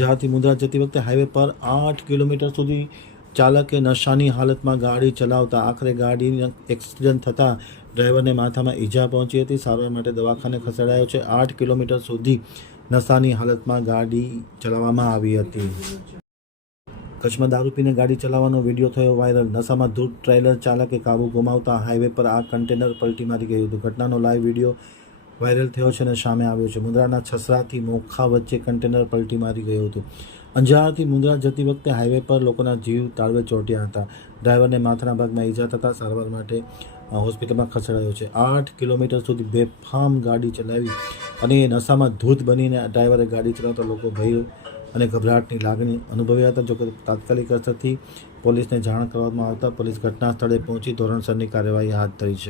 અંજારથી મુંદ્રા જતી વખતે હાઈવે પર 8 કિલોમીટર સુધી ચાલકે નશાની હાલતમાં ગાડી ચલાવતા આખરે ગાડીનો એક્સિડન્ટ થતાં ડ્રાઈવરને માથામાં ઈજા પહોંચી હતી. સારવાર માટે દવાખાને ખસેડાયો છે. 8 કિલોમીટર સુધી નશાની હાલતમાં ગાડી ચલાવવામાં આવી હતી. કચ્છમાં દારૂ પીને ગાડી ચલાવવાનો વિડીયો થયો વાયરલ. નશામાં ધૂત ટ્રેલર ચાલકે કાબુ ગુમાવતા હાઈવે પર આ કન્ટેનર પલટી મારી ગયું હતું. ઘટનાનો લાઈવ વિડીયો વાયરલ થયો છે અને સામે આવ્યો છે. મુંદ્રાના છસરાથી મોખા વચ્ચે કન્ટેનર પલટી મારી ગયું હતું. અંજારથી મુંદ્રા જતી વખતે હાઈવે પર લોકોના જીવ તાળવે ચોંટ્યા હતા. ડ્રાઈવરને માથાના ભાગમાં ઈજા થતાં સારવાર માટે હોસ્પિટલમાં ખસેડાયો છે. 8 કિલોમીટર સુધી બેફામ ગાડી ચલાવી અને નશામાં ધૂત બનીને ડ્રાઈવરે ગાડી ચલાવતા લોકો ભય અને ગભરાટની લાગણી અનુભવ્યા હતા. જોકે તાત્કાલિક અસરથી પોલીસને જાણ કરવામાં આવતા પોલીસ ઘટના સ્થળે પહોંચી ધોરણસરની કાર્યવાહી હાથ ધરી છે.